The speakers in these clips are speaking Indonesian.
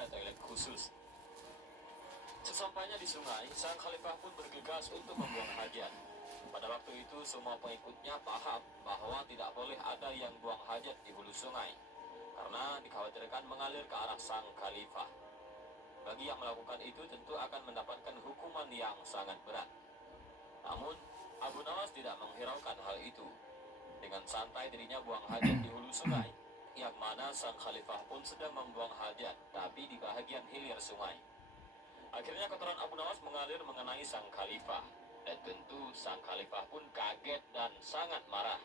ada toilet khusus. Sesampainya di sungai, sang khalifah pun bergegas untuk membuang hajat. Pada waktu itu semua pengikutnya paham bahwa tidak boleh ada yang buang hajat di hulu sungai, karena dikhawatirkan mengalir ke arah sang khalifah. Bagi yang melakukan itu tentu akan mendapatkan hukuman yang sangat berat. Namun, Abu Nawas tidak menghiraukan hal itu. Dengan santai dirinya buang hajat di hulu sungai, yang mana sang khalifah pun sedang membuang hajat, tapi di bahagian hilir sungai. Akhirnya kotoran Abu Nawas mengalir mengenai sang khalifah, dan tentu sang khalifah pun kaget dan sangat marah.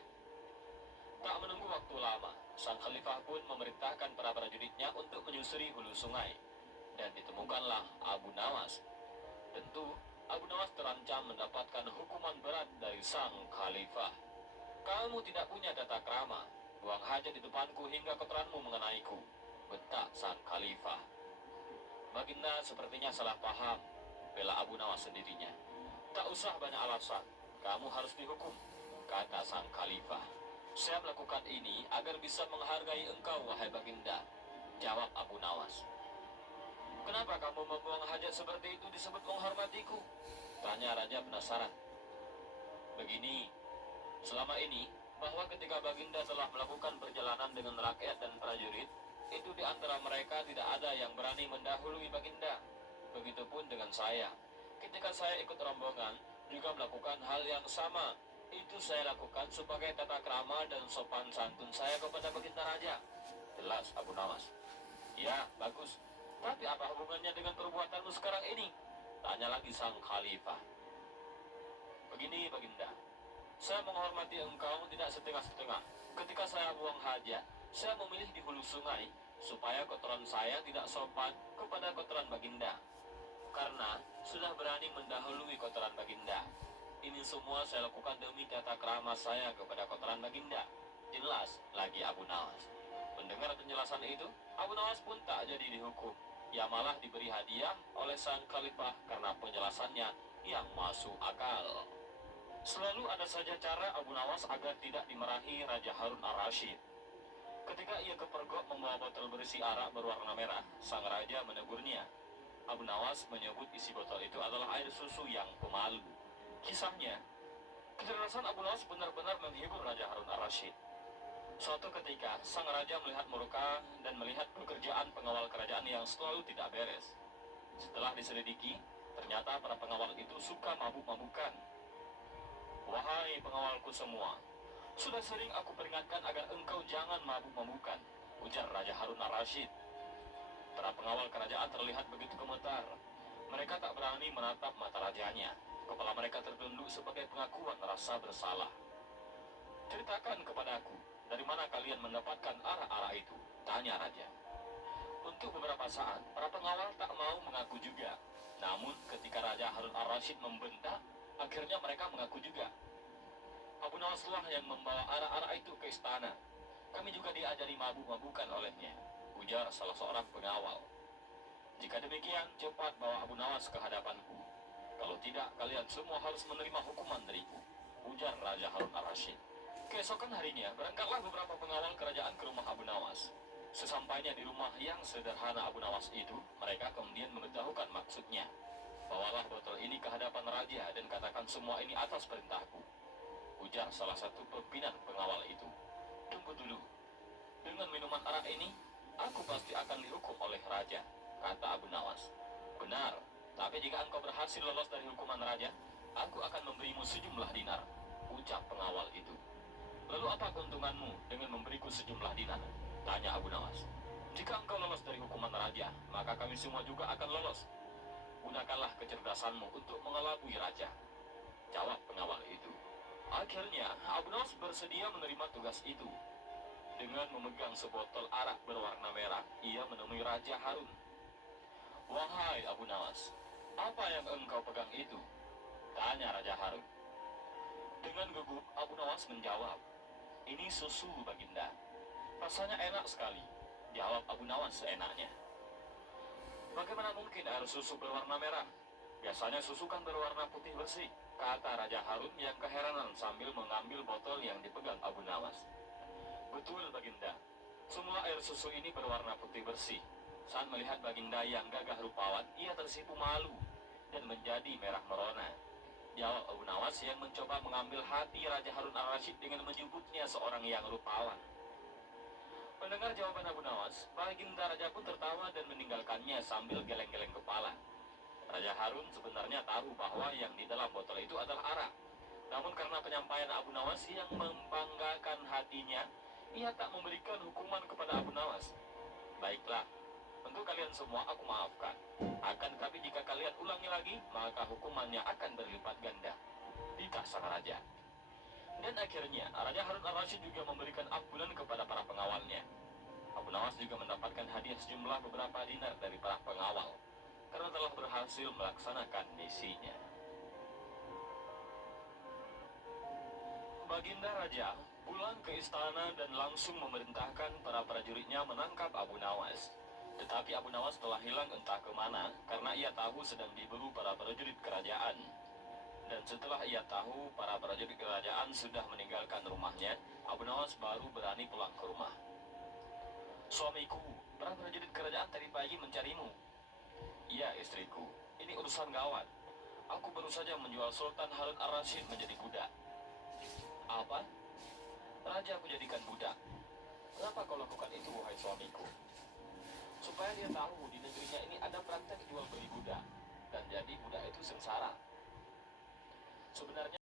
Tak menunggu waktu lama, sang khalifah pun memerintahkan para prajuritnya untuk menyusuri hulu sungai, dan ditemukanlah Abu Nawas. Tentu, Abu Nawas terancam mendapatkan hukuman berat dari sang khalifah. Kamu tidak punya tata krama, buang hajat di depanku hingga kotoranmu mengenaiku, bentak sang khalifah. Baginda sepertinya salah paham, bela Abu Nawas sendirinya. Tak usah banyak alasan, kamu harus dihukum, kata sang khalifah. Saya melakukan ini agar bisa menghargai engkau, wahai Baginda, jawab Abu Nawas. Kenapa kamu membuang hajat seperti itu disebut menghormatiku? Tanya raja penasaran. Begini, selama ini, bahwa ketika Baginda telah melakukan perjalanan dengan rakyat dan prajurit, itu di antara mereka tidak ada yang berani mendahului Baginda. Begitupun dengan saya. Ketika saya ikut rombongan, juga melakukan hal yang sama. Itu saya lakukan sebagai tata krama dan sopan santun saya kepada Baginda Raja. Jelas Abu Nawas. Ya, bagus. Tapi apa hubungannya dengan perbuatanmu sekarang ini? Tanya lagi sang khalifah. Begini Baginda, saya menghormati engkau tidak setengah-setengah. Ketika saya buang hajat, saya memilih di hulu sungai supaya kotoran saya tidak sopan kepada kotoran Baginda, karena sudah berani mendahului kotoran Baginda. Ini semua saya lakukan demi tata krama saya kepada kotoran Baginda. Jelas lagi Abu Nawas. Mendengar penjelasan itu, Abu Nawas pun tak jadi dihukum. Ia malah diberi hadiah oleh sang khalifah karena penjelasannya yang masuk akal. Selalu ada saja cara Abu Nawas agar tidak dimarahi Raja Harun al-Rashid. Ketika ia kepergok membawa botol berisi arak berwarna merah, sang raja menegurnya. Abu Nawas menyebut isi botol itu adalah air susu yang pemalu. Kisahnya, kecerdasan Abu Nawas benar-benar menghibur Raja Harun al-Rashid. Suatu ketika, sang raja melihat murka dan melihat pekerjaan pengawal kerajaan yang selalu tidak beres. Setelah diselidiki, ternyata para pengawal itu suka mabuk-mabukan. Wahai pengawalku semua, sudah sering aku peringatkan agar engkau jangan mabuk-mabukan, ujar Raja Harun al-Rashid. Para pengawal kerajaan terlihat begitu gemetar. Mereka tak berani menatap mata rajanya. Kepala mereka tertunduk sebagai pengakuan rasa bersalah. Ceritakan kepadaku, dari mana kalian mendapatkan arak-arak itu? Tanya raja. Untuk beberapa saat, para pengawal tak mau mengaku juga. Namun ketika Raja Harun al-Rashid membentak, akhirnya mereka mengaku juga. Abu Nawas lah yang membawa arak-arak itu ke istana. Kami juga diajari mabuk-mabukan olehnya, ujar salah seorang pengawal. Jika demikian, cepat bawa Abu Nawas ke hadapanku. Kalau tidak, kalian semua harus menerima hukuman dariku, ujar Raja Harun al-Rashid. Keesokan harinya, berangkatlah beberapa pengawal kerajaan ke rumah Abu Nawas. Sesampainya di rumah yang sederhana Abu Nawas itu, mereka kemudian memberitahukan maksudnya. Bawalah botol ini ke hadapan raja dan katakan semua ini atas perintahku, ujar salah satu pimpinan pengawal itu. Tunggu dulu. Dengan minuman arak ini, aku pasti akan dihukum oleh raja, kata Abu Nawas. Benar, tapi jika engkau berhasil lolos dari hukuman raja, aku akan memberimu sejumlah dinar, ucap pengawal itu. Lalu apa keuntunganmu dengan memberiku sejumlah dinar? Tanya Abu Nawas. Jika engkau lolos dari hukuman raja, maka kami semua juga akan lolos. Gunakanlah kecerdasanmu untuk mengelabui raja, jawab pengawal itu. Akhirnya, Abu Nawas bersedia menerima tugas itu. Dengan memegang sebotol arak berwarna merah, ia menemui Raja Harun. Wahai Abu Nawas, apa yang engkau pegang itu? Tanya Raja Harun. Dengan gugup, Abu Nawas menjawab, ini susu Baginda. Rasanya enak sekali, jawab Abu Nawas seenaknya. Bagaimana mungkin air susu berwarna merah? Biasanya susu kan berwarna putih bersih, kata Raja Harun yang keheranan sambil mengambil botol yang dipegang Abu Nawas. Betul Baginda, semua air susu ini berwarna putih bersih. Saat melihat Baginda yang gagah rupawan, ia tersipu malu dan menjadi merah merona. Jawab Abu Nawas yang mencoba mengambil hati Raja Harun al-Rasyid dengan menyebutnya seorang yang rupawan. Mendengar jawaban Abu Nawas, Baginda Raja pun tertawa dan meninggalkannya sambil geleng-geleng kepala. Raja Harun sebenarnya tahu bahwa yang di dalam botol itu adalah arak. Namun karena penyampaian Abu Nawas yang membanggakan hatinya, ia tak memberikan hukuman kepada Abu Nawas. Baiklah, untuk kalian semua aku maafkan. Akan tetapi jika kalian ulangi lagi, maka hukumannya akan berlipat ganda. Dikas sang raja. Dan akhirnya, Raja Harun al-Rasyid juga memberikan ampunan kepada para pengawalnya. Abu Nawas juga mendapatkan hadiah sejumlah beberapa dinar dari para pengawal, karena telah berhasil melaksanakan misinya. Baginda Raja pulang ke istana dan langsung memerintahkan para prajuritnya menangkap Abu Nawas. Tetapi Abu Nawas telah hilang entah kemana karena ia tahu sedang diburu para prajurit kerajaan. Dan setelah ia tahu para prajurit kerajaan sudah meninggalkan rumahnya, Abu Nawas baru berani pulang ke rumah. Suamiku, para prajurit kerajaan tadi pagi mencarimu. Iya istriku, ini urusan gawat. Aku baru saja menjual Sultan Harun al-Rasyid menjadi budak. Apa? Raja aku jadikan budak. Kenapa kau lakukan itu, wahai suamiku? Supaya dia tahu di negerinya ini ada praktek jual beli budak. Dan jadi budak itu sengsara. Sebenarnya